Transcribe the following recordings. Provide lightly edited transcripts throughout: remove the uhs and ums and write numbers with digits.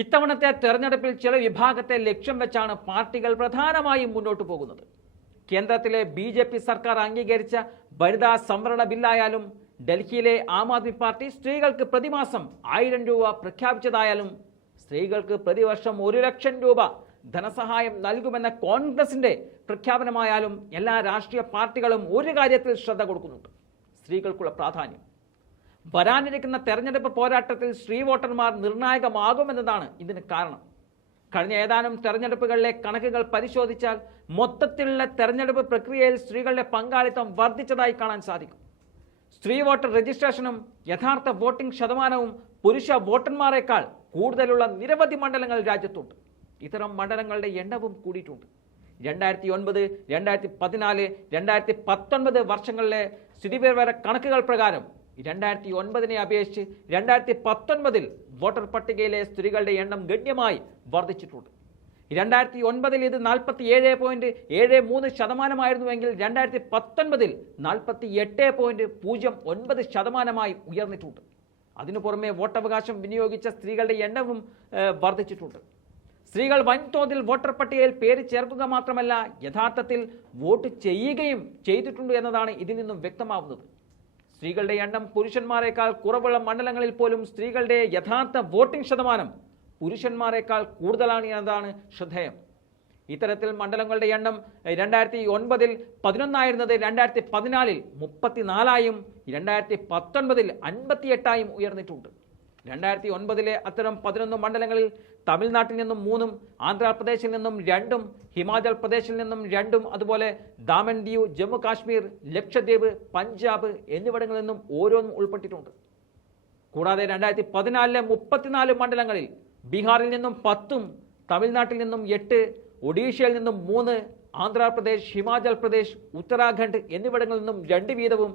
ഇത്തവണത്തെ തെരഞ്ഞെടുപ്പിൽ ചില വിഭാഗത്തെ ലക്ഷ്യം വെച്ചാണ് പാർട്ടികൾ പ്രധാനമായും മുന്നോട്ടു പോകുന്നത്. കേന്ദ്രത്തിലെ ബി.ജെ.പി. സർക്കാർ അംഗീകരിച്ച വനിതാ സംവരണ ബില്ലായാലും, ഡൽഹിയിലെ ആം ആദ്മി പാർട്ടി സ്ത്രീകൾക്ക് പ്രതിമാസം 1000 രൂപ പ്രഖ്യാപിച്ചതായാലും, സ്ത്രീകൾക്ക് പ്രതിവർഷം 1 ലക്ഷം രൂപ ധനസഹായം നൽകുമെന്ന കോൺഗ്രസിന്റെ പ്രഖ്യാപനമായാലും, എല്ലാ രാഷ്ട്രീയ പാർട്ടികളും ഒരു കാര്യത്തിൽ ശ്രദ്ധ കൊടുക്കുന്നുണ്ട്: സ്ത്രീകൾക്കുള്ള പ്രാധാന്യം. വരാനിരിക്കുന്ന തെരഞ്ഞെടുപ്പ് പോരാട്ടത്തിൽ സ്ത്രീ വോട്ടർമാർ നിർണായകമാകുമെന്നതാണ് ഇതിന് കാരണം. കഴിഞ്ഞ ഏതാനും തെരഞ്ഞെടുപ്പുകളിലെ കണക്കുകൾ പരിശോധിച്ചാൽ മൊത്തത്തിലുള്ള തെരഞ്ഞെടുപ്പ് പ്രക്രിയയിൽ സ്ത്രീകളുടെ പങ്കാളിത്തം വർദ്ധിച്ചതായി കാണാൻ സാധിക്കും. സ്ത്രീ വോട്ടർ രജിസ്ട്രേഷനും യഥാർത്ഥ വോട്ടിംഗ് ശതമാനവും പുരുഷ വോട്ടർമാരെക്കാൾ കൂടുതലുള്ള നിരവധി മണ്ഡലങ്ങൾ രാജ്യത്തുണ്ട്. ഇത്തരം മണ്ഡലങ്ങളുടെ എണ്ണവും കൂടിയിട്ടുണ്ട്. 2009, 2014, 2019 വർഷങ്ങളിലെ സ്ഥിതിവിവര കണക്കുകൾ പ്രകാരം 2009 അപേക്ഷിച്ച് 2019 വോട്ടർ പട്ടികയിലെ സ്ത്രീകളുടെ എണ്ണം ഗണ്യമായി വർദ്ധിച്ചിട്ടുണ്ട്. 2009 ഇത് 47.73%, 2019 48.09% ഉയർന്നിട്ടുണ്ട്. അതിനു പുറമെ വോട്ടവകാശം വിനിയോഗിച്ച സ്ത്രീകളുടെ എണ്ണവും വർദ്ധിച്ചിട്ടുണ്ട്. സ്ത്രീകൾ വൻതോതിൽ വോട്ടർ പട്ടികയിൽ പേര് ചേർക്കുക മാത്രമല്ല, യഥാർത്ഥത്തിൽ വോട്ട് ചെയ്യുകയും ചെയ്തിട്ടുണ്ട് എന്നതാണ് ഇതിൽ നിന്നും വ്യക്തമാവുന്നത്. സ്ത്രീകളുടെ എണ്ണം പുരുഷന്മാരെക്കാൾ കുറവുള്ള മണ്ഡലങ്ങളിൽ പോലും സ്ത്രീകളുടെ യഥാർത്ഥ വോട്ടിംഗ് ശതമാനം പുരുഷന്മാരെക്കാൾ കൂടുതലാണ് എന്നതാണ് ശ്രദ്ധേയം. ഇത്തരത്തിൽ മണ്ഡലങ്ങളുടെ എണ്ണം 2009 11 ആയിരുന്നത് 2014 34ആയും 2019 58ആയും ഉയർന്നിട്ടുണ്ട്. 2009 അത്തരം 11 മണ്ഡലങ്ങളിൽ തമിഴ്നാട്ടിൽ നിന്നും 3, ആന്ധ്രാപ്രദേശിൽ നിന്നും 2, ഹിമാചൽ പ്രദേശിൽ നിന്നും 2, അതുപോലെ ദാമൻ ദിയു, ജമ്മു കാശ്മീർ, ലക്ഷദ്വീപ്, പഞ്ചാബ് എന്നിവിടങ്ങളിൽ നിന്നും ഓരോന്നും ഉൾപ്പെട്ടിട്ടുണ്ട്. കൂടാതെ 2014 34 മണ്ഡലങ്ങളിൽ ബീഹാറിൽ നിന്നും 10, തമിഴ്നാട്ടിൽ നിന്നും 8, ഒഡീഷയിൽ നിന്നും 3, ആന്ധ്രാപ്രദേശ്, ഹിമാചൽ പ്രദേശ്, ഉത്തരാഖണ്ഡ് എന്നിവിടങ്ങളിൽ നിന്നും 2 വീതവും,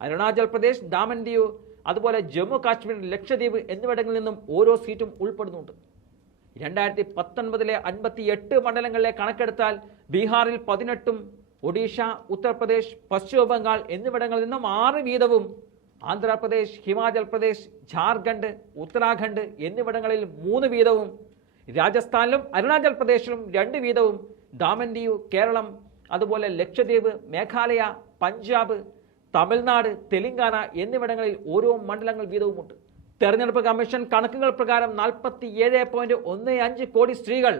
അരുണാചൽ പ്രദേശ്, ദാമൻ ദിയു, അതുപോലെ ജമ്മു കാശ്മീർ, ലക്ഷദ്വീപ് എന്നിവിടങ്ങളിൽ നിന്നും ഓരോ സീറ്റും ഉൾപ്പെടുന്നുണ്ട്. 2019 58 മണ്ഡലങ്ങളിലെ കണക്കെടുത്താൽ ബീഹാറിൽ 18, ഒഡീഷ, ഉത്തർപ്രദേശ്, പശ്ചിമ ബംഗാൾ എന്നിവിടങ്ങളിൽ നിന്നും 6 വീതവും, ആന്ധ്രാപ്രദേശ്, ഹിമാചൽ പ്രദേശ്, ജാർഖണ്ഡ്, ഉത്തരാഖണ്ഡ് എന്നിവിടങ്ങളിൽ 3 വീതവും, രാജസ്ഥാനിലും അരുണാചൽ പ്രദേശിലും 2 വീതവും, ദാമൻ ദിയു, കേരളം, അതുപോലെ ലക്ഷദ്വീപ്, മേഘാലയ, പഞ്ചാബ്, തമിഴ്നാട്, തെലങ്കാന എന്നിവിടങ്ങളിൽ ഓരോ മണ്ഡലങ്ങൾ വീതവുമുണ്ട്. തെരഞ്ഞെടുപ്പ് കമ്മീഷൻ കണക്കുകൾ പ്രകാരം 47.15 കോടി സ്ത്രീകൾ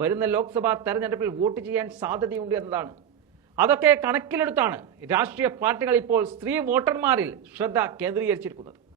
വരുന്ന ലോക്സഭാ തെരഞ്ഞെടുപ്പിൽ വോട്ട് ചെയ്യാൻ സാധ്യതയുണ്ട് എന്നതാണ്. അതൊക്കെ കണക്കിലെടുത്താണ് രാഷ്ട്രീയ പാർട്ടികൾ ഇപ്പോൾ സ്ത്രീ വോട്ടർമാരിൽ ശ്രദ്ധ കേന്ദ്രീകരിച്ചിരിക്കുന്നത്.